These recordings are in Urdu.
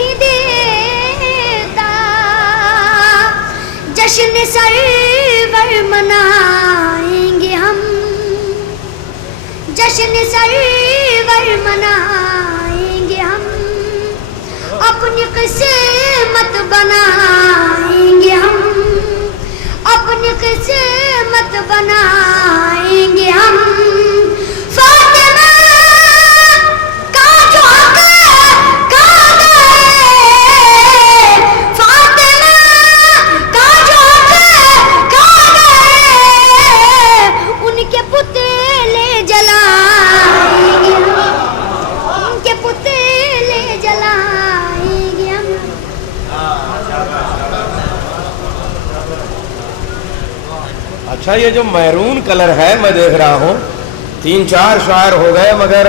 نہیں دیتا جشن سرور منائیں گے ہم جشن سرور منائیں گے ہم اپنی قسمت بنائیں گے ہم اپنی قسمت بنائیں گے ہم فاطمہ کا جو حق کہاں گئے فاطمہ کا جو حق کہاں گئے ان کے پتلے جلائیں گے ہم ان کے پتلے جلائیں گے ہم اچھا یہ جو میرون کلر ہے میں دیکھ رہا ہوں 3-4 شاعر ہو گئے مگر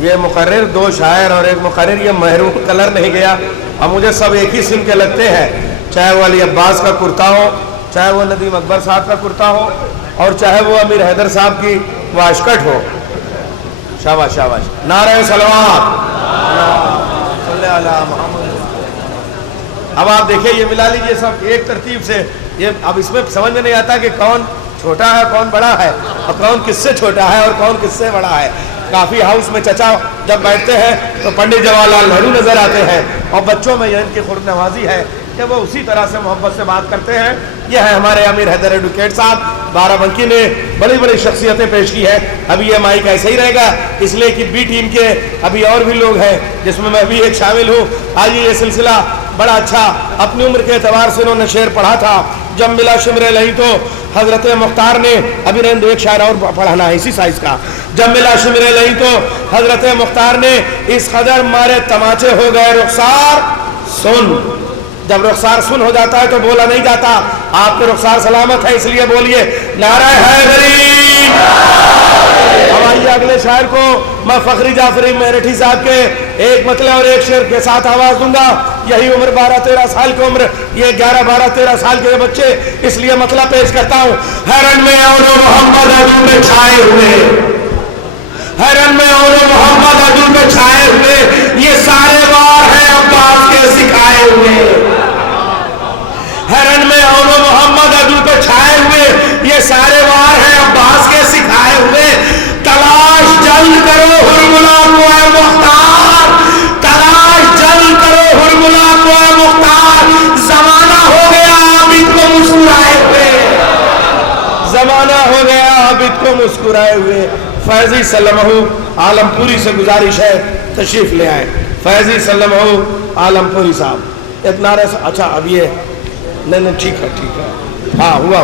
یہ مقرر 2 شاعر اور ایک مقرر یہ میرون کلر نہیں گیا اب مجھے سب ایک ہی سم کے لگتے ہیں چاہے وہ علی عباس کا کرتا ہو چاہے وہ ندیم اکبر صاحب کا کرتا ہو اور چاہے وہ امیر حیدر صاحب کی واشکٹ ہو شاباش شاباش نعرہ صلوات صلی اللہ محمد اب آپ دیکھیں یہ ملا لیجئے سب ایک ترتیب سے یہ اب اس میں سمجھ میں نہیں آتا کہ کون چھوٹا ہے کون بڑا ہے اور کون کس سے چھوٹا ہے اور کون کس سے بڑا ہے کافی ہاؤس میں چچا جب بیٹھتے ہیں تو پنڈت جواہر لال نہرو نظر آتے ہیں اور بچوں میں یہ ان کی خورد نوازی ہے کہ وہ اسی طرح سے محبت سے بات کرتے ہیں یہ ہے ہمارے امیر حیدر ایڈوکیٹ صاحب بارہ بنکی نے بڑی بڑی شخصیتیں پیش کی ہے ابھی یہ مائک ایسے ہی رہے گا اس لیے کہ بی ٹیم کے ابھی اور بھی لوگ ہیں جس میں بھی ایک شامل ہوں آج یہ سلسلہ بڑا اچھا اپنی عمر کے اعتبار سے انہوں نے شعر پڑھا تھا جب ملا شمر لہی تو حضرت مختار نے ابھی رہن دو ایک شاعر اور پڑھانا ہے اسی سائز کا جب ملا شمر لہی تو حضرت مختار نے اس قدر مارے تماچے ہو گئے رخسار سن جب رخسار سن ہو جاتا ہے تو بولا نہیں جاتا آپ کے رخسار سلامت ہے اس لیے بولیے نعرہ حیدری اب آئیے اگلے شاعر کو میں فخری جعفری میرٹھی صاحب کے ایک مطلع اور ایک شعر کے ساتھ آواز دوں گا یہی عمر 12-13 سال کی عمر یہ 11-12-13 سال کے بچے اس لیے مطلع پیش کرتا ہوں حیرن میں اور محمد عدو میں چھائے ہوئے حیرن میں اور محمد عدو میں چھائے ہوئے یہ سارے وار ہیں عباس کے سکھائے ہوئے حیرن میں اور محمد عدو پہ چھائے ہوئے یہ سارے وار ہیں عباس کے سکھائے ہوئے تلاش جلد کرو ہرملا کو اے مختار تلاش جلد کرو ہرملا کو اے مختار زمانہ ہو گیا عابد کو مسکرائے ہوئے زمانہ ہو گیا عابد کو مسکرائے ہوئے فیضی سلمہ عالم پوری سے گزارش ہے تشریف لے آئے فیضی سلمہ عالم پوری صاحب ایک نعرہ اچھا اب یہ نہیں ٹھیک ہے ہاں ہوا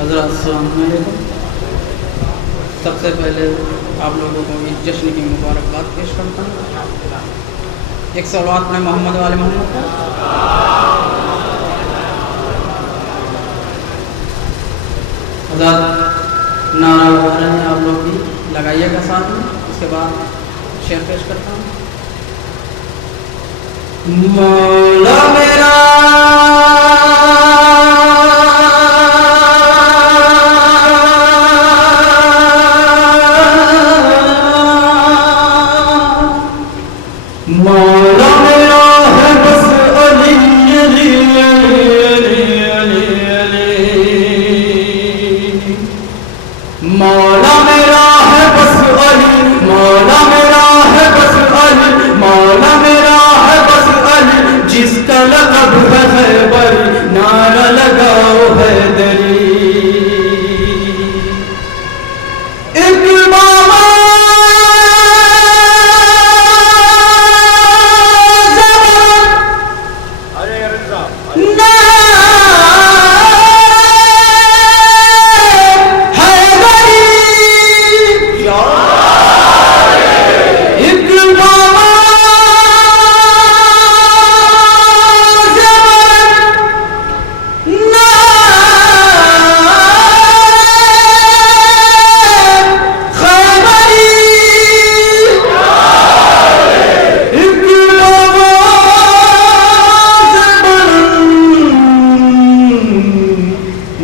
حضرات السلام علیکم سب سے پہلے آپ لوگوں کو اس جشن کی مبارکباد پیش کرتا ہوں ایک صلوات میں محمد والے محمد کا حضرات نعرہ لگا رہے ہیں آپ لوگ بھی لگائیے گا ساتھ میں اس کے بعد شعر پیش کرتا ہوں مولا میرا مولا میرا ہے بس علی علی علی علی علی مولا میرا ہے بس علی مولا میرا ہے بس علی مولا میرا ہے بس علی جس کا لقب ہے خیبر نعرہ لگاؤ حیدری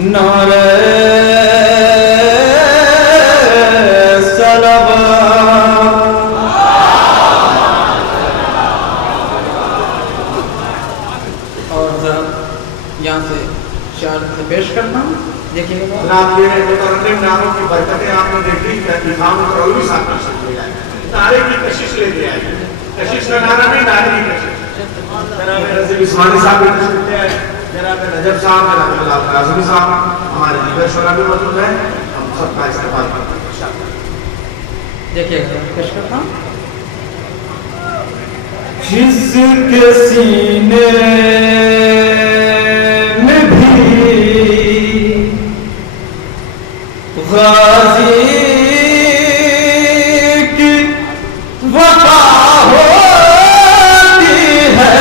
نعرہ جناب یہ مترنم ناموں کی برکتیں آپ نے دیکھی نظام مولوی صاحب کا شکل لے آئے نعرے کی کشش لے کے آئے کشش کا نعرہ نہیں نعرے کی کشش جناب رضی عثمانی صاحب کی کشش لے آئے جناب نجب صاحب جناب اللہ کاظمی صاحب ہمارے دیگر شعراء بھی موجود ہیں ہم سب کا استقبال کرتے ہیں دیکھیے پیش کرتا ہوں جس کے سینے میں بھی غازی کی وفا ہوتی ہے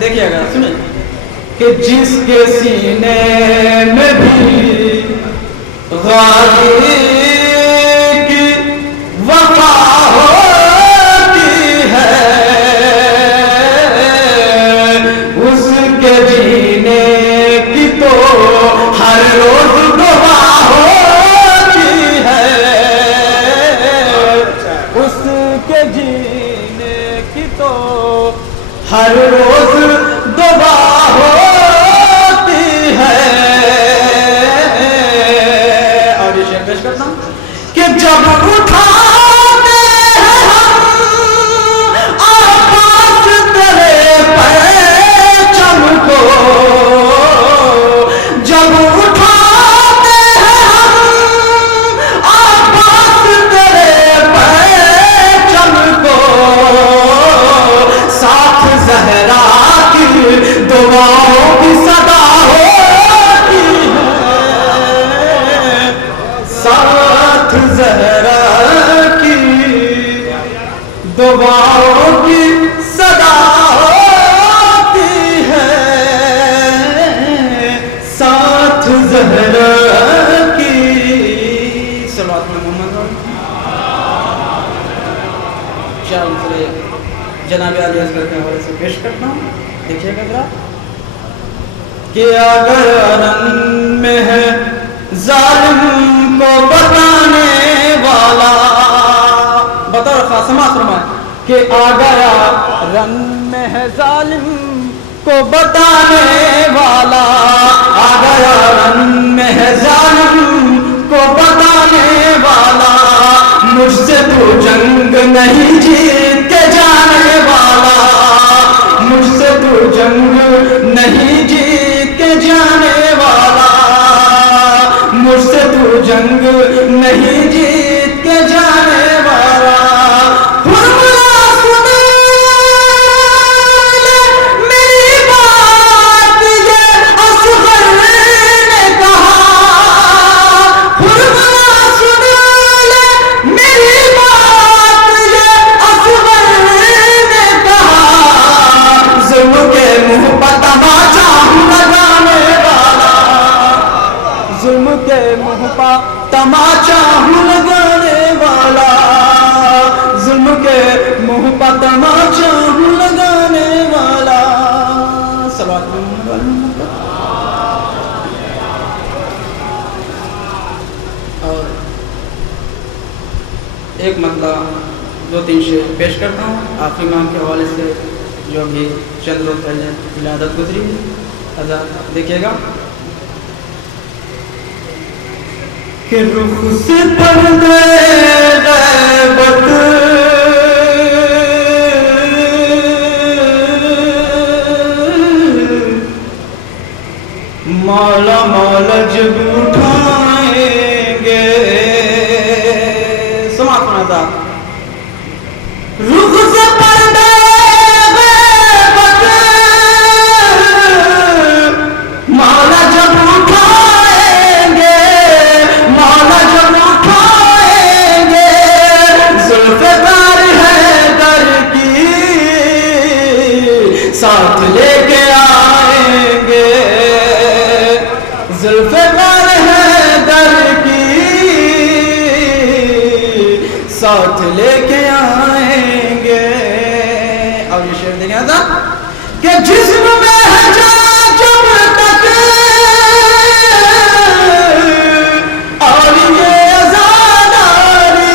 دیکھیے گا سنیں کہ جس کے سینے میں بھی غازی کی وفا ہوتی ہے اس کے جینے کی تو ہر روز دعا ہوتی ہے اس کے جینے کی تو ہر روز دعا ہوتی ہے اور یہ شعر پیش کرتا ہوں کہ جب اٹھاتے ہیں ہم آواز تیرے پرچم کو جب اٹھاتے ہیں ہم آواز تیرے پرچم کو ساتھ زہرا کی دعاؤں کی صدا ہوتی ہے ساتھ زہرا کی دعاؤں کی صدا ہوتی ہے ساتھ زہرا کی صلوات میں محمد شاہ سے جناب علی اصغر کے حوالے سے پیش کرتا ہوں دیکھیے گا ذرا کہ اگر رن میں ہے ظالم کو بتانے والا بطور خاص سماعت فرمائیں کہ آ گیا رن میں ہے ظالم کو بتانے والا آ گیا رن میں ہے ظالم کو بتانے والا مجھ سے تو جنگ نہیں جیت کے جانے والا مجھ سے تو جنگ نہیں جیت کے جانے والا مجھ سے تو جنگ نہیں جیت کے جانے والا میری بات یہ اصغر نے کہا میری بات یہ اصغر نے کہا ظلم کے منہ پر تماچا لگانے والا ظلم کے منہ پر تماچا لگانے والا ظلم کے منہ پر تماچا لگانے والا صلوات محمد اور ایک مطلع دو تین شعر پیش کرتا ہوں آخری ماہ کے حوالے سے جو بھی چند روز پہلے ولادت گزری حضرت دیکھیے گا کہ رخ سے پردے غیبت مولا مولا جب اٹھائیں گے سماعت فرمائیں تھا رخ سے پردے غیبت مولا جب اٹھائیں گے مولا جب اٹھائیں گے ذوالفقار حیدر کی ساتھ لے کے آئیں گے ذوالفقار حیدر کی ساتھ لے کے آئیں گے اور یہ شعر دیکھیں تھا کہ جسم میں ہے جان جب تک اور یہ ازاداری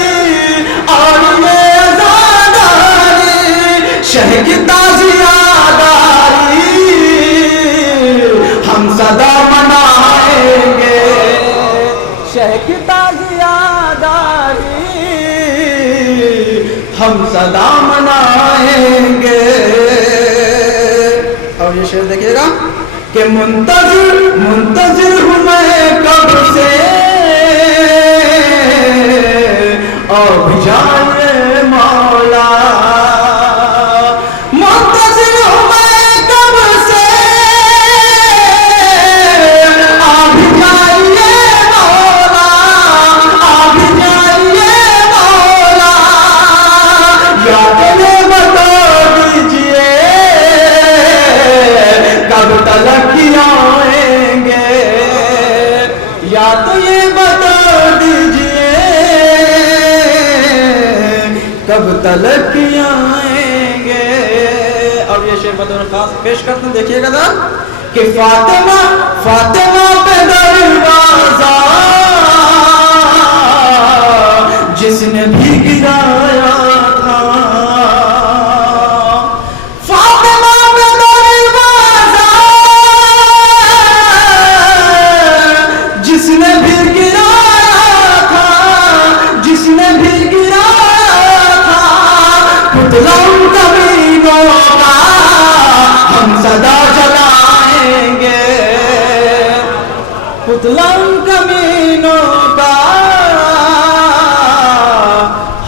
شہ کی تازیاداری ہم ایک تازیاداری ہم صدا منائیں گے. اور یہ شعر دیکھیے گا کہ منتظر ہوں میں کب سے اور بھی جائے مولا. منتظر ہوں میں کب سے اور بھی جائے مولا. اور بھی جائے مولا. یا تمہیں بتا دیجئے کب تلک آئیں گے. یا تو یہ بتا دیجئے کب تلک آئیں گے. اور یہ شعر بطور خاص پیش کرتے ہیں, دیکھیے گا ذرا کہ فاطمہ پہ دروازہ جس نے بھی گرایا تھا. فاطمہ پہ دروازہ جس نے بھی گرایا تھا. جس نے بھی گرایا تھا. پتلوں کمینوں کا ہم صدا جلائیں گے. پتلوں کمینوں کا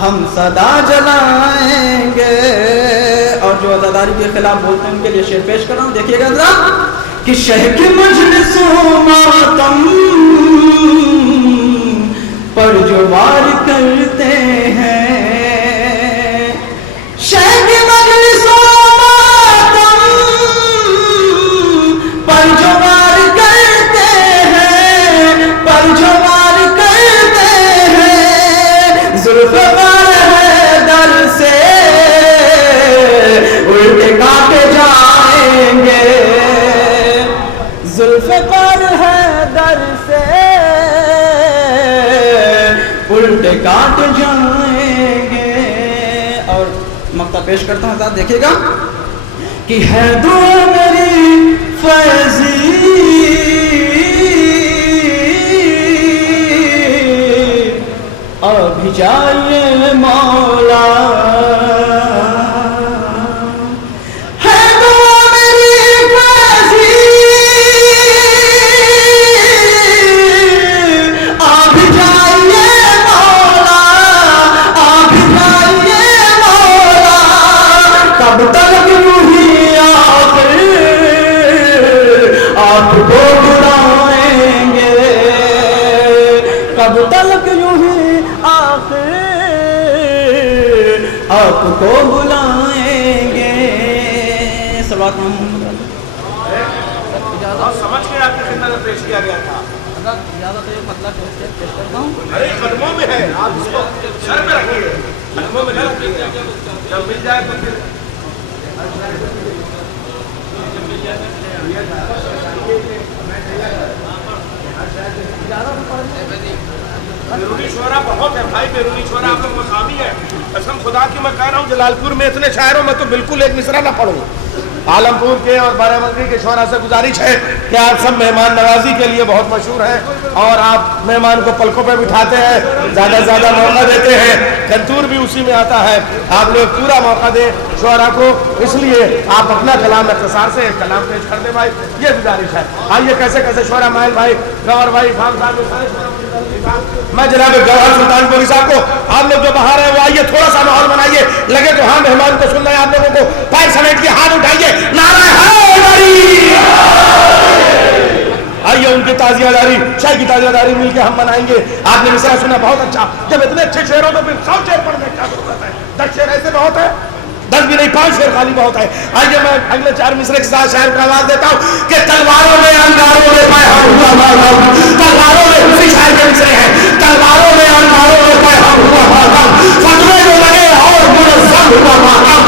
ہم صدا جلائیں گے. اور جو عزاداری کے خلاف بولتے ہیں ان کے لیے شعر پیش کر رہا ہوں, دیکھیے گا ذرا کہ شہ کی مجلس و ماتم پر جو وار کرتے ہیں. شہ کی مجلس و ماتم پر جو وار کرتے ہیں. پر جو وار کرتے ہیں. ذوالفقار حیدر سے الٹے کاٹے جائیں گے. ذوالفقار حیدر سے الٹے کاٹ جائیں گے. اور مقطع پیش کرتا ہوں, ذرا دیکھیے گا کہ ہے دعا میری فیضی ابھی جائے مولا. ہے دعا میری فیضی ابھی جائے مولا. ابھی جائے مولا. کب تک یوں ہی آخر آپ کو بلائیں گے. کب تک یوں ہی آخر آپ کو بلائیں گے. صلوات محمد. سمجھ کے آپ کی خدمت میں پیش کیا گیا تھا. ارے قدموں میں ہے, آپ اس کو سر میں رکھیے, قدموں میں نہ رکھیے. جب مل جائے تو پھر بیرونی شعرا بہت ہے بھائی. بیرونی شعرا آپ لوگ مقامی ہے. قسم خدا کی میں کہہ رہا ہوں, جلال پور میں اتنے شاعروں میں تو بالکل ایک مصرع نہ پڑھوں. عالمپور کے اور بارہ بنکی کے شعراء سے گزارش ہے کہ آپ سب مہمان نوازی کے لیے بہت مشہور ہیں اور آپ مہمان کو پلکوں پہ بٹھاتے ہیں, زیادہ سے زیادہ موقع دیتے ہیں. کنتور بھی اسی میں آتا ہے. آپ لوگ پورا موقع دیں شعراء کو, اس لیے آپ اپنا کلام اختصار سے ایک کلام پیش کر دیں بھائی, یہ گزارش ہے. آئیے کیسے کیسے شعراء ماہر بھائی, گوہر بھائی, خان صاحب, میں جناب گوہر سلطان پوری صاحب کو, آپ لوگ جو باہر ہیں وہ آئیے, تھوڑا سا ماحول بنائیے. لگے تو ہاں مہمان کو سننا ہے آپ لوگوں کو, پیر سمیٹ کے ہاتھ اٹھائیے, نعرہ حیدری. آئیے ان کی تازیہ داری, شاہ کی تازیہ داری مل کے ہم منائیں گے. آپ نے مصرع سنا بہت اچھا. جب اتنے اچھے شعر ہو تو پھر 100 شعر پڑھنے کی کیا ضرورت ہے. 10 شعر ایسے بہت ہے, 10 بھی نہیں 5 شعر خالی بہت ہے. آئیے میں اگلے 4 مصرے کے ساتھ شاعر کو آواز دیتا ہوں کہ تلواروں میں انگاروں میں پیغام ہوا ماتم. تلواروں میں اسی شاعر کے مصرے ہیں. تلواروں میں انگاروں میں پیغام ہوا ماتم. فتوے جو لگے اور منظم ہوا ماتم.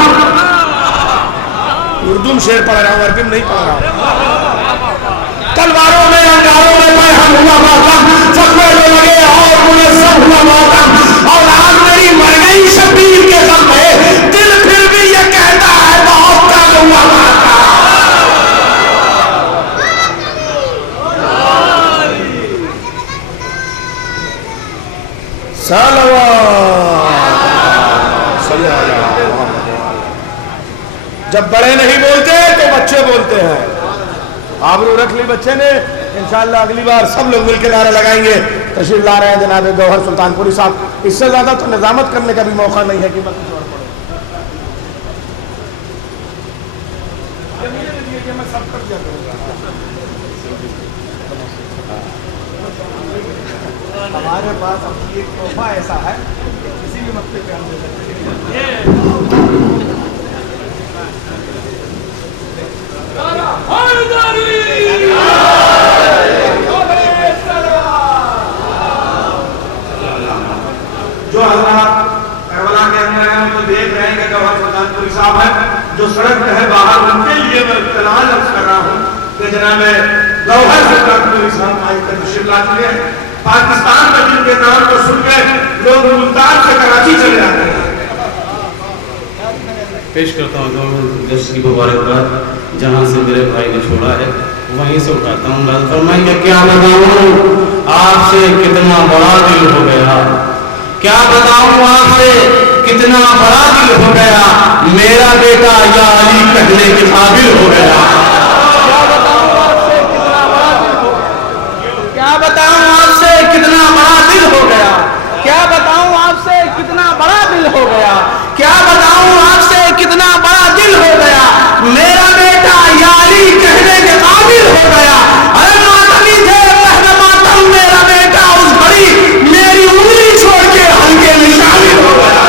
اردو میں شعر پڑھ رہا ہوں, عربی میں نہیں پڑھ رہا ہوں. تلواروں میں انگاروں میں پیغام ہوا ماتم. فتوے جو لگے اور منظم ہوا ماتم. اور آج میری مر گئی شبیر کے غم میں, دل پھر بھی یہ کہتا ہے بہت کم ہوا ماتم. جب بڑے نہیں بولتے تو بچے بولتے ہیں. آبرو رکھ لی بچے نے. انشاءاللہ اگلی بار سب لوگ مل کے نعرہ لگائیں گے. تشریف لا رہے ہیں جناب گوہر سلطان پوری صاحب. اس سے زیادہ تو نظامت کرنے کا بھی موقع نہیں ہے کہ میں کچھ اور پڑھوں. ہمارے پاس اپنی ایک تحفہ ایسا ہے کسی بھی مقصد پہ ہم دے سکتے ہیں. جو حضرات کربلا کے اندر ہیں ہم تو دیکھ رہے ہیں کہ گوہر سلطان پوری صاحب ہے جو سڑک پہ ہے باہر, ان کے لیے میں اطلاع لفظ کر رہا ہوں کہ جناب گوہر سلطان پوری صاحب آج تک تشریف لا چکے ہیں. پاکستان میں جن کے نام کو سن کے لوگ ملتان سے کراچی چلے جاتے ہیں. پیش کرتا ہوں جشن کی مبارکباد. جہاں سے میرے بھائی نے چھوڑا ہے وہیں سے اٹھاتا ہوں. بات فرمائیں کہ کیا بتاؤں آپ سے کتنا بڑا دل ہو گیا, کیا بتاؤں آپ سے کتنا بڑا دل ہو گیا, میرا بیٹا یا علی کہنے کے قابل ہو گیا. کیا بتاؤں آپ سے کتنا بڑا دل ہو گیا, کیا بتاؤں آپ سے کتنا بڑا دل ہو گیا, کیا بتاؤں آپ سے کتنا بڑا دل ہو گیا, میرا بیٹا یا علی کہنے کے قابل ہو گیا. ارے ماتمی تھے پہلے ماتم, میرا بیٹا اس بڑی میری انگلی چھوڑ کے ہلکے میں شامل ہو گیا,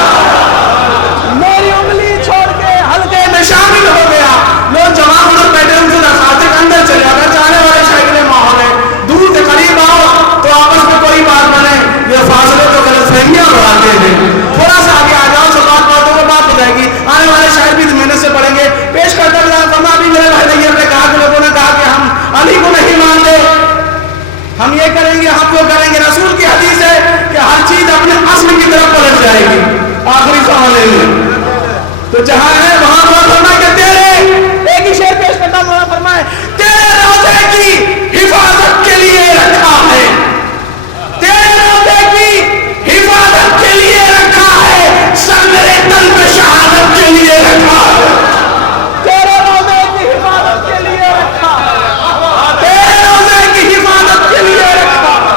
میری انگلی چھوڑ کے ہلکے میں شامل ہو گیا. لوگ جوان لوگ بیٹھے ان سے درخواست کے اندر چلے جاتے ہیں. چاہنے والے شاعر ماحول ہے, دور سے قریب آؤ تو آپس میں کوئی بات بنے, یہ فاصلے تو غلط فہمیاں بڑھاتے ہیں. تھوڑا سا آگے آ جاؤ, سب باتوں کو بات ہو جائے گی. آنے والے شاعر بھی محنت سے پڑھیں گے. پیش کرتا ہوں فرما بھی میرے بھائی نے کہا کہ لوگوں نے کہا کہ ہم علی کو نہیں مانتے, ہم یہ کریں گے ہم وہ کریں گے. رسول کی حدیث ہے کہ ہر چیز اپنے اصل کی طرف پلٹ جائے گی آخری زمانے میں. تو جہاں ہے وہاں فرمائے کہ تیرے ایک ہی شعر پیش کرتا ہوں, فرمائے تیرے روزے کی حفاظت کے لیے رکھا ہے, تیرے روزے کی حفاظت کے لیے رکھا ہے, سر میرے تن پہ شہادت کے لیے رکھا ہے. تیرے روزے کی حفاظت کے لیے رکھا ہے, تیرے روزے کی حفاظت کے لیے رکھا ہے,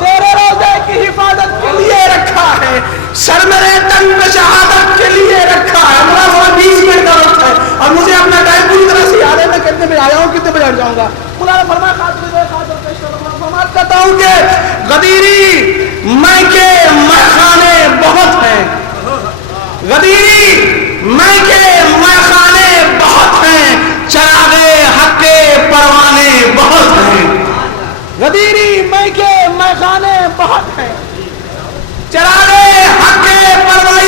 تیرے روزے کی حفاظت کے لیے رکھا ہے, سر میرے تن پہ شہادت کے لیے رکھا ہے. میرا 20 منٹ کا وقت ہے اور مجھے اپنا ٹائم پوری طرح سے یاد ہے. میں کتنے بجے آیا ہوں, کتنے بجے ہٹ جاؤں گا. مولانا فرمایا کرتا ہوں کہ غدیری میں کے میخانے بہت ہیں, غدیری میں کے میخانے بہت ہیں, چراغے حق کے پروانے بہت ہیں. غدیری میں کے میخانے بہت ہیں, چراغے حق کے پروانے,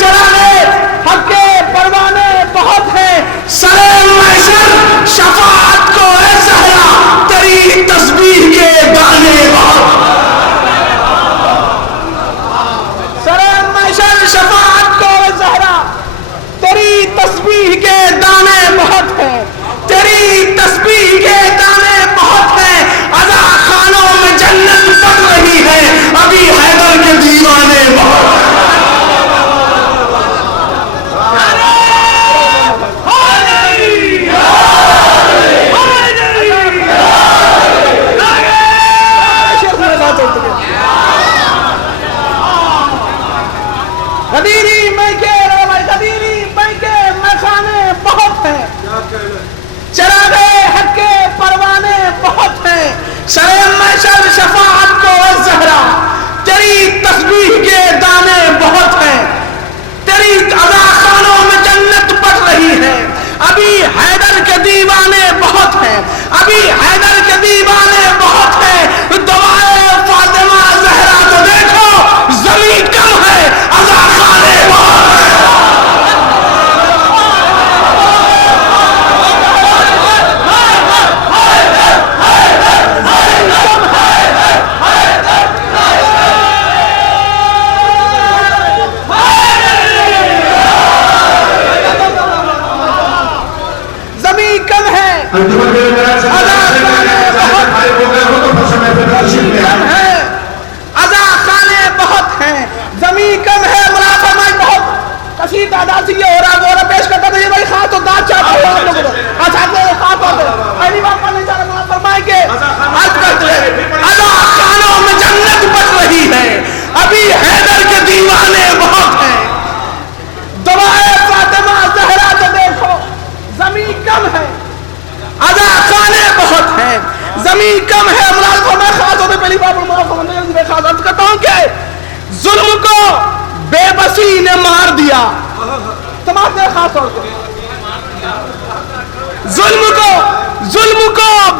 چراغے حق کے پروانے بہت ہیں. سرے محشر شفاعت کو اے زہرا تیری تسبیح کے گانے بہت, سرے محشر شفاعت کو اے زہرا تیری تسبیح کے دانے بہت ہیں, تیری تسبیح کے دانے بہت ہیں. عزا خانوں میں جنت بڑھ رہی ہے, ابھی حیدر کے دیے کمی کم ہے ملازم کو میں خاص ہوتے پہلی بار میں خاص عرض کرتا ہوں کہ ظلم کو بے بسی نے مار دیا. سماعت نے خاص طور پہ ظلم کو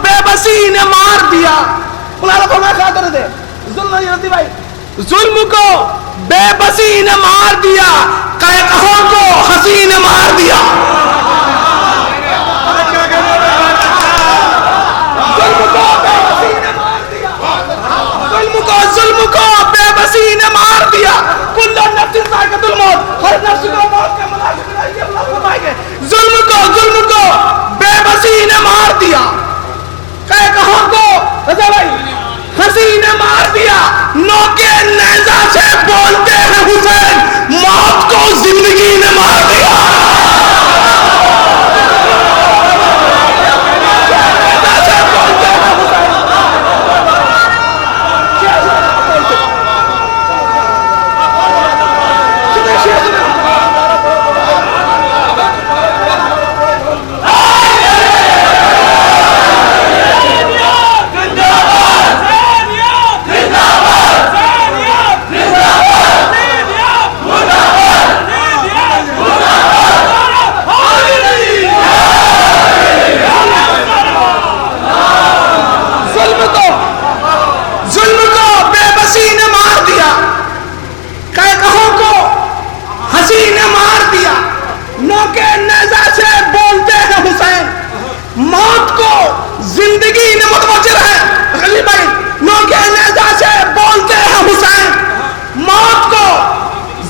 بے بسی نے مار دیا. ملازم کو میں خاص ہوتے ظلم نہیں ہوتی بھائی. ظلم کو بے بسی نے مار دیا, قہقہوں کو ہنسی نے مار دیا. ظلم کو بے بسی نے مار دیا. کل نفس ذائقۃ الموت, ہر نفس کو موت کا ملاقات ہے. اللہ فرمائے گے ظلم کو بے بسی نے مار دیا, قہقہوں کو رضا بھائی ہنسی نے مار دیا. نوکے نیزہ سے بولتے ہیں حسین, موت کو زندگی نے مار دیا. موت کو زندگی نے متوجہ ہے. خلیل بھائی نوکے نیزہ سے بولتے ہیں حسین, موت کو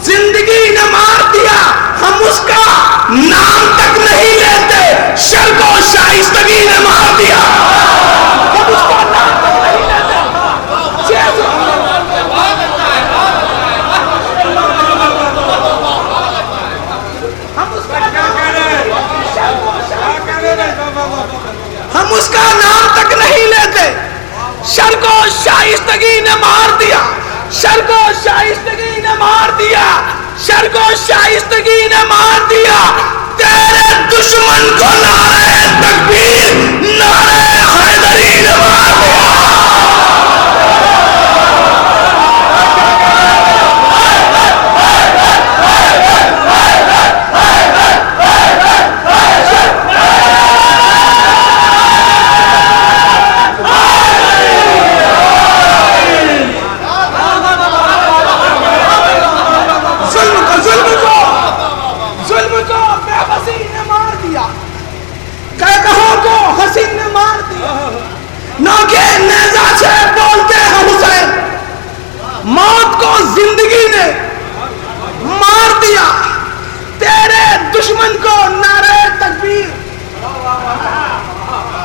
زندگی نے مار دیا. ہم اس کا نام تک نہیں لیتے, شر کو شائستگی نے مار دیا. ہم اس کا نام تک نہیں لیتے. ہم اس کا نام تک نہیں لیتے, شر کو شائستگی نے مار دیا. شر کو شائستگی نے مار دیا. شر کو شائستگی نے مار دیا. تیرے دشمن کو نعرہ تکبیر, نعرہ حیدری نے مار دیا. نوکے نیزہ سے بولتے ہیں حسین, موت کو زندگی نے مار دیا. تیرے دشمن کو نعرہ تکبیر,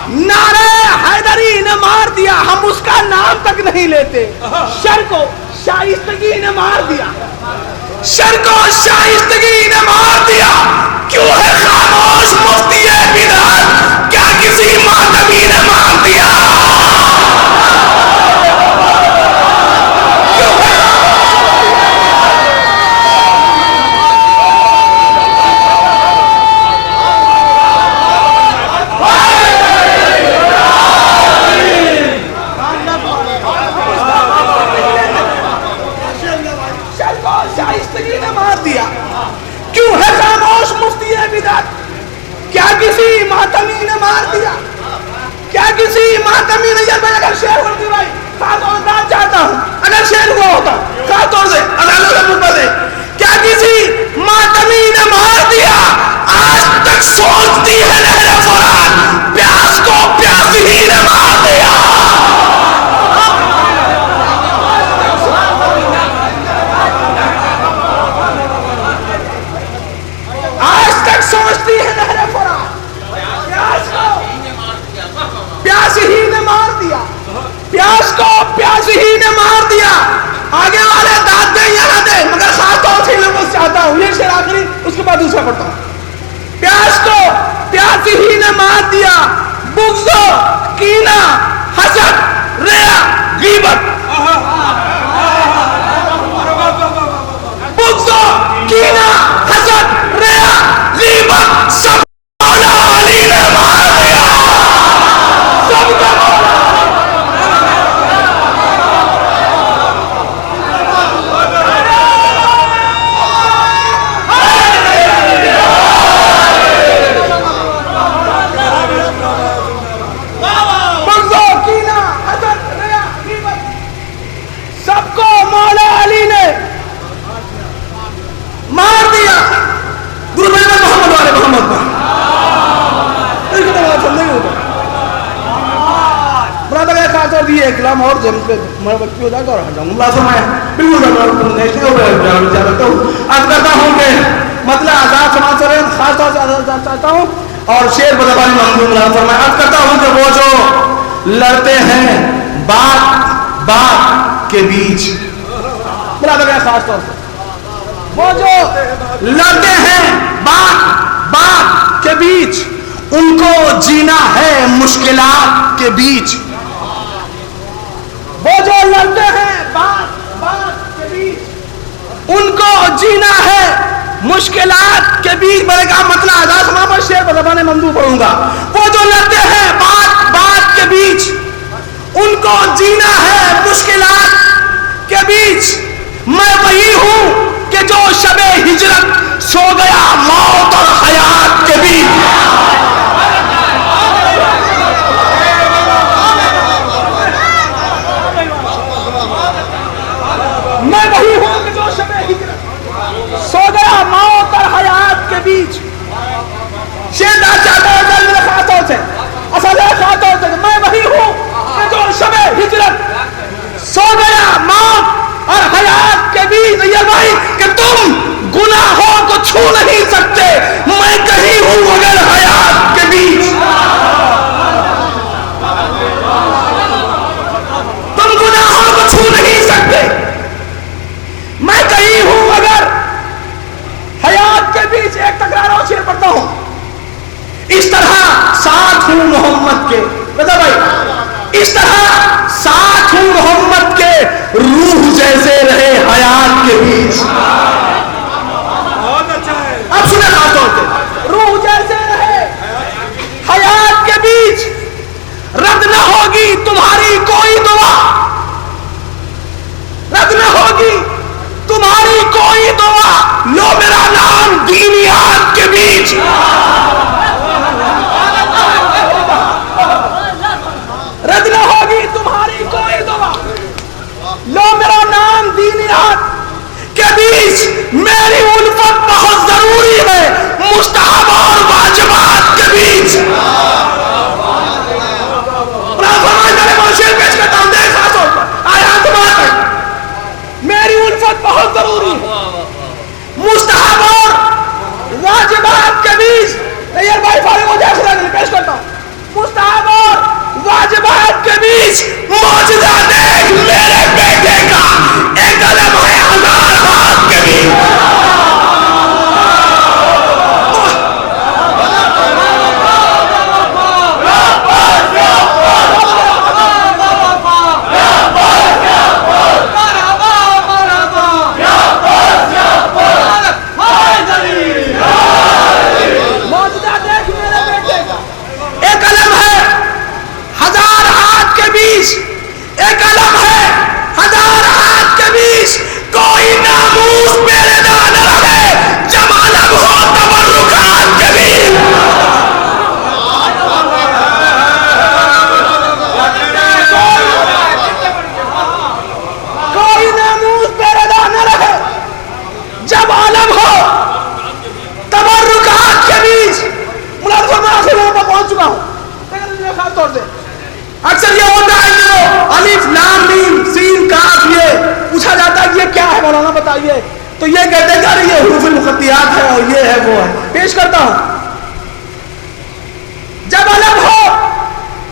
نعرہ حیدری نے مار دیا. ہم اس کا نام تک نہیں لیتے, شر کو شائستگی نے مار دیا. شر کو شائستگی نے مار دیا. کیوں ہے خاموش مفتی بدعت, کیا کسی ماتمی نے مار دیا؟ کیوں ہے خاموش مفتی بدعت, کیا کسی ماتمی نے مار دیا؟ کیا کسی ماتمی نے, یار بھائی اگر شعر ہوتی بھائی خاص طور سے چاہتا ہوں, اگر شعر ہوا ہوتا خاص طور سے کیا کسی ماتمی نے مار دیا؟ آج تک سوچتی ہے نہر فرات, پیاس کو پیاس ہی نے مار دیا. سوچتی ہے نہر فرات, پیاس کو پیاس ہی نے مار دیا. پیاس کو پیاس ہی نے مار دیا. آگے والے داد دیں یا نہ دیں, مگر خاص طور سے لوگوں سے چاہتا ہوں یہ شعر آخری, اس کے بعد دوسرا پڑھتا ہوں. پیاس کو پیاس ہی نے مار دیا. بغض و کینہ, حسد, ریا, غیبت, بغض و کینہ, حسد, ریا, غیبت, سب مولا علی نے مار دیا. سب کا مولا خاص طور یہ کلام اور جم پہ میرا وقت ہو جائے گا اور ہٹ جاؤں گا میں بالکل دیکھتے ہو چاہتا ہوں عرض کرتا ہوں کہ مطلب آزاد سماج سے خاص طور سے آزاد چاہتا ہوں اور شعر بدبانی منظور ملان فرمائے. عرض کرتا ہوں کہ وہ جو لڑتے ہیں بات بات کے بیچ برادر ہے خاص طور سے وہ جو لڑتے ہیں بات بات کے بیچ ان کو جینا ہے مشکلات کے بیچ. وہ جو لڑتے ہیں بات بات کے بیچ ان کو جینا ہے مشکلات کے بیچ. میں نے کہا مطلب آزاد سما پر شعر بدبانے مندو پڑھوں گا. وہ جو لڑتے ہیں بات بات کے بیچ ان کو جینا ہے مشکلات کے بیچ. میں وہی ہوں کہ جو شب ہجرت سو گیا موت اور حیات کے بیچ. میں وہی ہوں کہ جو شب ہجرت سو گیا موت اور حیات کے بیچ. شیردار چاہتا ہے جل میرے خاصوں سے اصل خاصوں سے میں وہی ہوں کہ جو شب ہجرت سو گیا موت اور حیات کے بیچ. یہ بھائی کہ تم گناہوں کو چھو نہیں سکتے میں کہیں ہوں اگر حیات کے بیچ. تم گناہوں کو چھو نہیں سکتے میں کہیں ہوں اگر حیات کے بیچ. ایک تکرار اور شعر پڑھتا ہوں. اس طرح ساتھ ہوں محمد کے رضا بھائی اس طرح ساتھ ہوں محمد کے روح جیسے رہے حیات کے بیچ. اب سنیں خاص طور سے روح جیسے رہے حیات کے بیچ. رد نہ ہوگی تمہاری کوئی دعا رد نہ ہوگی تمہاری کوئی دعا لو میرا نام دینیات کے بیچ. رد نہ ہوگی تمہاری کوئی دعا لو میرا نام دینیات کے بیچ. میری الفت بہت ضروری ہے مستحب اور واجبات کے بیچ. پیش کرتا ہوں دیکھا تو آیا تمہارا میری الفت بہت ضروری ہے مستحب اور واجبات کے بیچ. یہ بھائی فارغ ہو جائے پیش کرتا ہوں. مستحب اور واجبات کے بیچ معجزہ دیکھ میرے بیٹے کا ایک علم ہے ہزار ہاتھ کے بیچ. ایک علم ہے ہزار ہاتھ کے بیچ. کوئی ناموس میرے نہ رہے جب علم ہو تبرکات کے بیچ. کوئی ناموس میرے نہ رہے جب علم ہو تبرکات کے بیچ. ملازم میں آخر یہاں پر پہنچ چکا ہوں. خاص طور سے اکثر یہ ہوتا ہے کہ وہ الف لام میم سین کاف یہ پوچھا جاتا ہے یہ کیا ہے مولانا بتائیے تو یہ کہتے ہیں کہ یہ حروف المقطعات ہے اور یہ ہے وہ ہے. پیش کرتا ہوں. جب علم ہو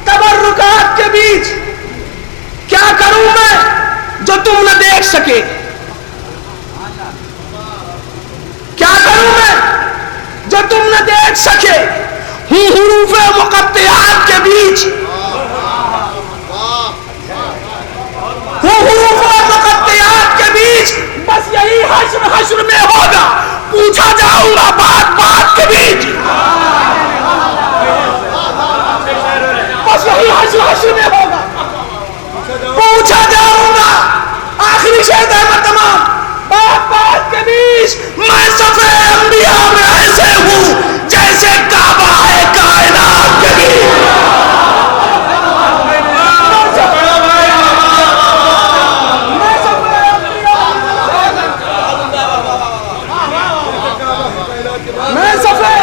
تبرکات کے بیچ کیا کروں میں جو تم نہ دیکھ سکے. کیا کروں میں جو تم نہ دیکھ سکے ہوں حروف مقطعات کے بیچ. حروف مقطعات کے بیچ بس یہی حشر میں ہوگا پوچھا جاؤں گا بات بات کے بیچ. بس یہی حشر میں ہوگا پوچھا جاؤں گا. آخری شہد احمد تمام بات بات کے بیچ. میں صفحہ انبیاء میں ایسے ہوں جیسے کعبہ ہے کائنات کے بیچ. میں صفحہ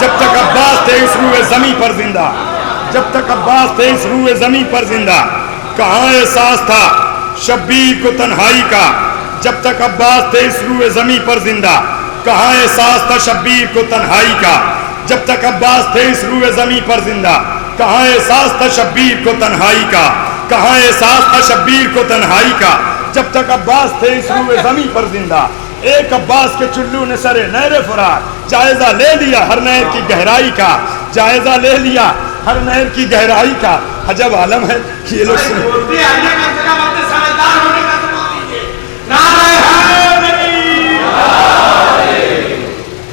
جب تک عباس تھے اس روئے زمیں پر زندہ، جب تک عباس تھے اس روئے زمیں پر زندہ، کہاں احساس تھا شبیر کو تنہائی کا، جب تک عباس تھے اس روئے زمیں پر زندہ، کہاں احساس تھا شبیر کو تنہائی کا، جب تک عباس تھے اس روئے زمیں پر زندہ، کہاں احساس تھا شبیر کو تنہائی کا، کہاں احساس تھا شبیر کو تنہائی کا، جب تک عباس تھے اس روئے زمیں پر زندہ۔ ایک عباس کے چلو نے سرے نہر فرات جائزہ لے لیا ہر نہر کی گہرائی کا، جائزہ لے لیا ہر نہر کی گہرائی کا۔ عجب عالم ہے کہ یہ لوگ سنیں۔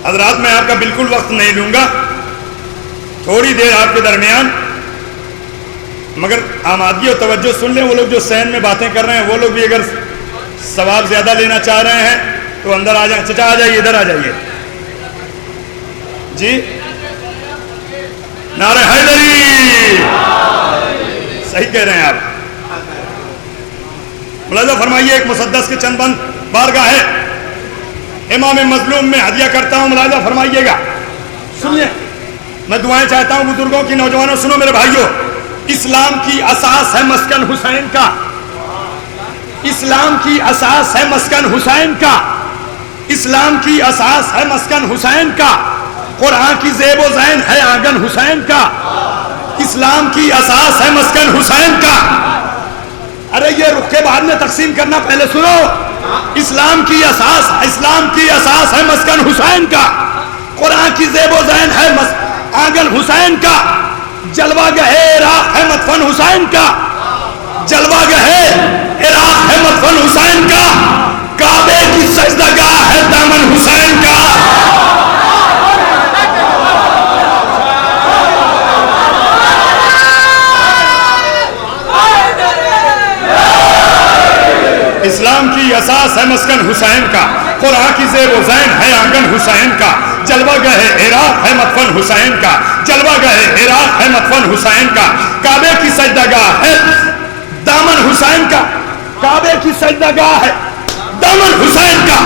حضرات میں آپ کا بالکل وقت نہیں لوں گا، تھوڑی دیر آپ کے درمیان، مگر آمادگی اور توجہ سن لیں۔ وہ لوگ جو سین میں باتیں کر رہے ہیں وہ لوگ بھی اگر ثواب زیادہ لینا چاہ رہے ہیں تو اندر آ جائیں۔ چچا آ جائیے، ادھر آ جائیے جی۔ نعرہ حیدری، صحیح کہہ رہے ہیں آپ۔ ملاحظہ فرمائیے، ایک مسدس کے چند بند بارگاہ ہے، امام مظلوم میں ہدیہ کرتا ہوں، ملاحظہ فرمائیے گا، سنیے، میں دعائیں چاہتا ہوں بزرگوں کی، نوجوانوں سنو میرے بھائیوں۔ اسلام کی اساس ہے مسکن حسین کا، اسلام کی اساس ہے مسکن حسین کا، اسلام کی اساس ہے مسکن حسین کا، قرآن کی زیب و زین ہے آنگن حسین کا، اسلام کی اساس ہے مسکن حسین کا۔ ارے یہ رخ کے بعد میں تقسیم کرنا، پہلے سنو۔ اسلام کی اساس ہے مسکن حسین کا، قرآن کی زیب و زین ہے آنگن حسین کا، جلوہ گہے عراق ہے مدفن حسین کا، جلوہ گہے عراق ہے مدفن حسین کا، کعبے کی سجدگاہ ہے دامن حسین کا۔ اسلام کی اساس ہے مسکن حسین کا، قرآن کی زیب و زین ہے آنگن حسین کا، جلوہ گہے عراق ہے مدفن حسین کا، جلوہ گہے عراق ہے مدفن حسین کا، کعبے کی سجدگاہ ہے دامن حسین کا، کعبے کی سجدگاہ ہے دامن حسین کا۔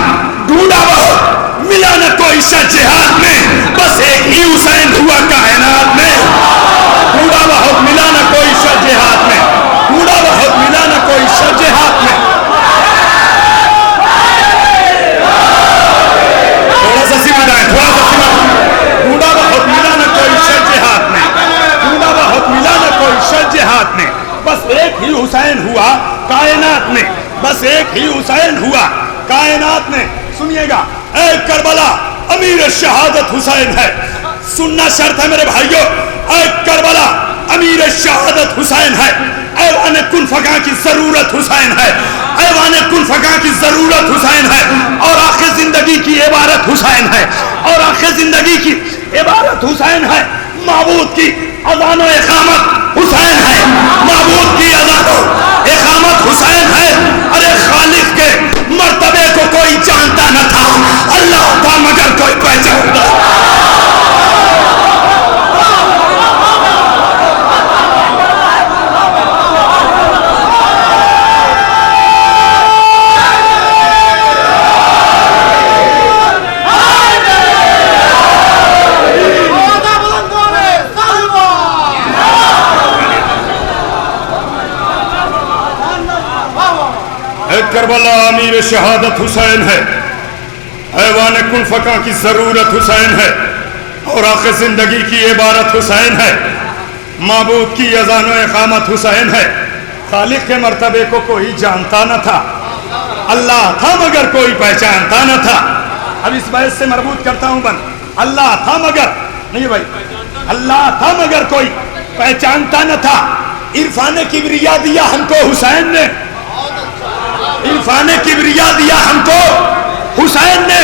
ڈھونڈا بہت ملا نہ کوئی شخص جہاد میں، بس ایک ہی حسین ہوا کائنات میں۔ ڈھونڈا بہت ملا نہ کوئی شخص جہاد میں، ڈھونڈا بہت ملا نہ کوئی شخص جہاد میں۔ تھوڑا سا سمجھ آئے، تھوڑا سا سمجھ۔ ڈھونڈا بہت ملا نہ کوئی شخص جہاد میں، ڈھونڈا بہت ملا نہ کوئی شخص جہاد میں، بس ایک ہی حسین ہوا کائنات میں، بس ایک ہی حسین ہوا کائنات میں۔ سنیے گا، اے کربلا امیر شہادت حسین ہے، سننا شرط ہے میرے بھائیوں۔ اے کربلا امیر شہادت حسین ہے، ایوان کن فقہ کی ضرورت حسین ہے، ایوان کن فقہ کی ضرورت حسین ہے، اور آخر زندگی کی عبارت حسین ہے، اور آخر زندگی کی عبارت حسین ہے۔ معبود کی اذان و اقامت حسین ہے، معبود کی اذان و اقامت حسین ہے۔ ارے خالق کے مرتبے کو کوئی جانتا نہ تھا، اللہ تھا مگر کوئی پہچانتا۔ کربلا امیر شہادت حسین ہے، ایوان کن فقہ کی ضرورت حسین ہے، اور آخر زندگی کی عبارت حسین ہے۔ معبود کی اذان و اقامت حسین ہے۔ خالق کے مرتبے کو کوئی جانتا نہ تھا، اللہ تھا مگر کوئی پہچانتا نہ تھا۔ اب اس بحث سے مربوط کرتا ہوں بند، اللہ تھا مگر نہیں بھائی، اللہ تھا مگر کوئی پہچانتا نہ تھا۔ عرفان کبریا دیا ہم کو حسین نے، عرفان کبریا دیا ہم کو حسین نے،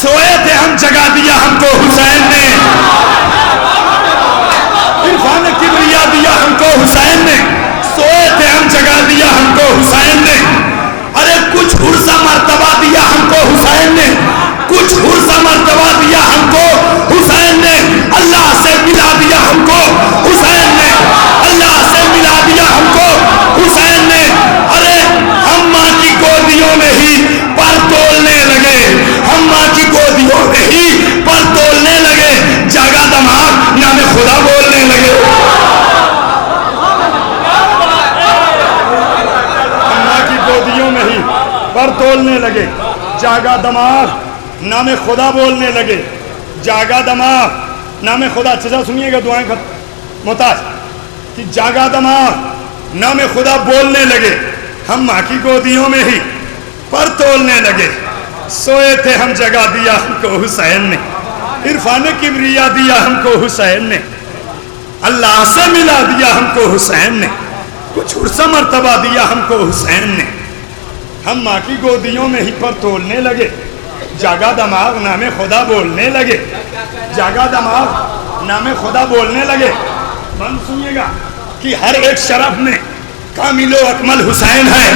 سوئے تھے ہم جگا دیا ہم کو حسین نے، عرفان کبریا دیا ہم کو حسین نے، سوئے تھے ہم جگا دیا ہم کو حسین نے۔ ارے کچھ عرصہ مرتبہ دیا ہم کو حسین نے، کچھ عرصہ مرتبہ دیا ہم کو حسین نے، اللہ سے ملا دیا ہم کو حسین نے، اللہ سے ملا دیا ہم کو حسین نے۔ ارے ہم ماں کی گودیوں میں ہی پر تولنے لگے، ہم ماں کی گودیوں میں ہی پر تولنے لگے، جاگا دماغ نام خدا بولنے لگے، جاگا دماغ نام خدا. اچھا سنیے گا دعائیں محتاج کہ جاگا دماغ نام خدا بولنے لگے، ہم ماں کی گودیوں میں ہی پر تولنے لگے. سوئے تھے ہم جگا دیا ہم کو حسین نے، عرفان کبریا دیا ہم کو حسین نے، اللہ سے ملا دیا ہم کو حسین نے، کچھ عرصہ مرتبہ دیا ہم کو حسین نے. ہم ماں کی گودیوں میں ہی پر تولنے لگے، جاگا دماغ نام خدا بولنے لگے، جاگا دماغ نام خدا بولنے لگے. من سنیے گا کہ ہر ایک شرف میں کامل و اکمل حسین ہے،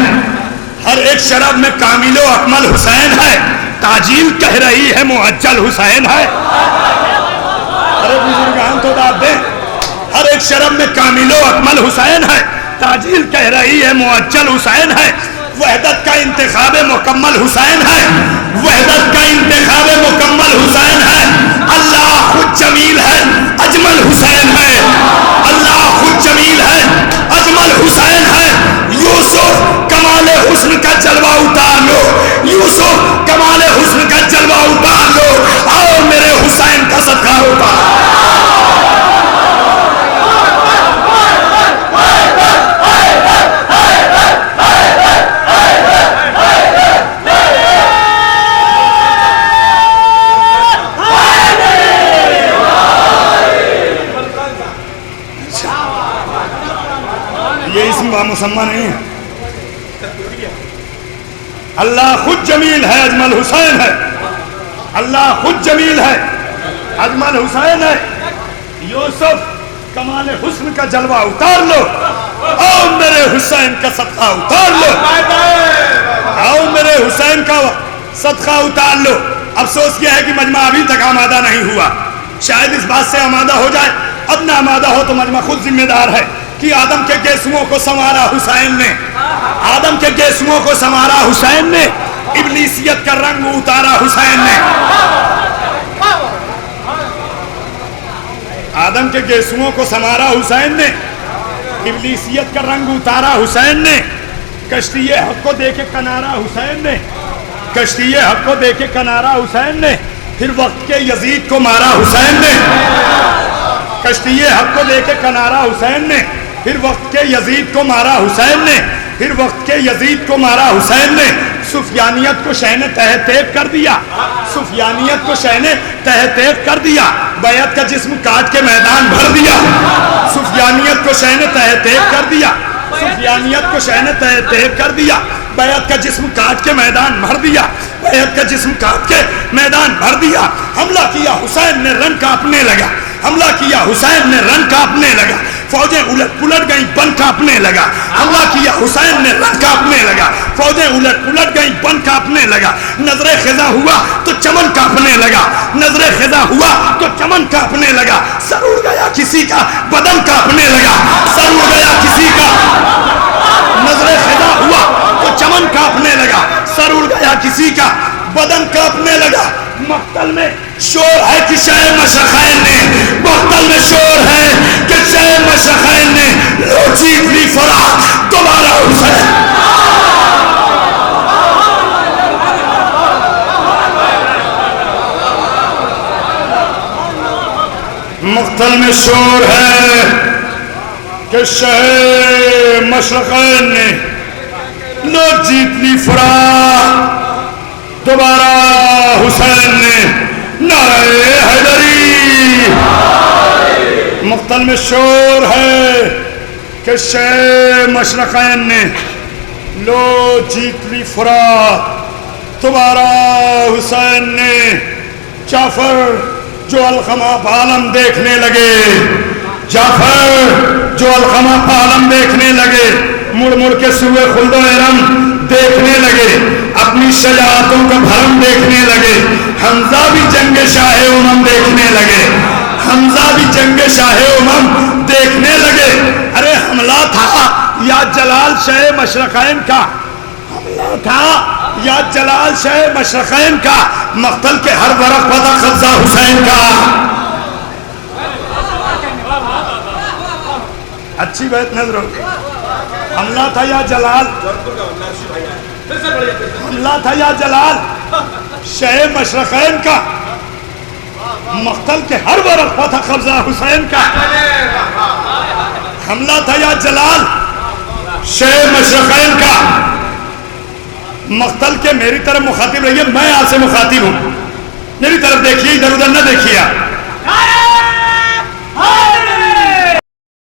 ہر ایک شرف میں کامل و اکمل حسین ہے. تاجیل کہہ رہی ہے معجل حسین ہے. ارے بزرگان تو داد دیں. ہر ایک شرف میں کامل و اکمل حسین ہے، تاجیل کہہ رہی ہے معجل حسین ہے. وحدت کا انتخاب مکمل حسین ہے، وحدت کا انتخاب مکمل حسین ہے. اللہ خود جمیل ہے اجمل حسین ہے، اللہ خود جمیل ہے اجمل حسین ہے. یوسف کمال حسن کا جلوہ اتار لو، یوسف کمال حسن کا جلوہ اتار لو، آؤ میرے حسین کا صدقہ اتار. یہ اسم مسمى نہیں ہے. اللہ خود جمیل ہے اجمل حسین ہے، اللہ خود جمیل ہے اجمل حسین ہے. یوسف کمال حسن کا جلوہ اتار لو، آؤ میرے حسین کا صدقہ اتار لو، آؤ میرے حسین کا صدقہ اتار لو. افسوس یہ ہے کہ مجمع ابھی تک آمادہ نہیں ہوا، شاید اس بات سے آمادہ ہو جائے. اب نہ آمادہ ہو تو مجمع خود ذمہ دار ہے کہ آدم کے گیسوؤں کو سنوارا حسین نے، آدم کے گیسوؤں کو سنوارا حسین نے، ابلیسیت کا رنگ اتارا حسین نے. آدم کے گیسوؤں کو سنوارا حسین نے، ابلیسیت کا رنگ اتارا حسین نے. کشتی حق کو دے کے کنارا حسین نے، کشتی حق کو دے کے کنارا حسین نے. پھر وقت کے یزید کو مارا حسین نے، کشتی حق کو دے کے کنارا حسین نے. پھر وقت کے یزید کو مارا حسین نے، پھر وقت کے یزید کو مارا حسین نے. سفیانیت کو شہ نے تہ تیغ کر دیا، سفیانیت کو شہ نے تہ تیغ کر دیا، بیعت کا جسم کاٹ کے میدان بھر دیا. سفیانیت کو شہ نے تہ تیغ کر دیا، سفیانیت کو شہ نے تہ تیغ کر دیا، بیعت کا جسم کاٹ کے میدان بھر دیا، بیعت کا جسم کاٹ کے میدان بھر دیا. حملہ کیا حسین نے رن کانپنے لگا، حملہ کیا حسین نے رن کانپنے لگا. فوجیں الٹ پلٹ گئیں بن کانپنے لگا. حملہ کیا حسین نے رن کانپنے لگا، فوجیں الٹ پلٹ گئیں بن کانپنے لگا. نظر خزاں ہوا تو چمن کانپنے لگا، نظر خزاں ہوا تو چمن کانپنے لگا. سر اڑ گیا کسی کا بدن کانپنے لگا، سر اڑ گیا کسی کا. نظر خزاں ہوا تو چمن کانپنے لگا، سر اڑ گیا کسی کا بدن کانپنے لگا. مقتل میں شور ہے کہ شہ مشرقین نے، مقتل میں شور ہے کہ شہ مشرقین نے لو جیت لی فرات دوبارہ حسین. مقتل میں شور ہے کہ شہ مشرقین نے لو جیت لی فرات دوبارہ حسین نے. نعرہ حیدری. مقتل میں شور ہے کہ شہ مشرقین نے لو جیت لی فرات دوبارہ حسین نے. جعفر جو القمہ عالم دیکھنے لگے، جعفر جو القمہ عالم دیکھنے لگے، مڑ مڑ کے سوئے خلد و ارم دیکھنے لگے، اپنی شجاعتوں کا بھرم دیکھنے لگے. حمزہ بھی جنگ شاہ امم دیکھنے لگے، حمزہ بھی جنگ شاہ امم دیکھنے لگے. ارے حملہ تھا یا جلال شہ مشرقین کا، حملہ تھا یا جلال شہ مشرقین کا، مقتل کے ہر ورق پتہ قبضہ حسین کا. اچھی بات نظر ہو. حملہ تھا یا جلال، حملہ تھا یا جلال شہ مشرقین کا مقتل کے ہر ورقہ تھا قبضہ حسین کا، حملہ تھا یا جلال شہ مشرقین کا، مقتل کے میری طرف مخاطب رہیے، میں آپ سے مخاطب ہوں، میری طرف دیکھیے، ادھر ادھر نہ دیکھیے آپ۔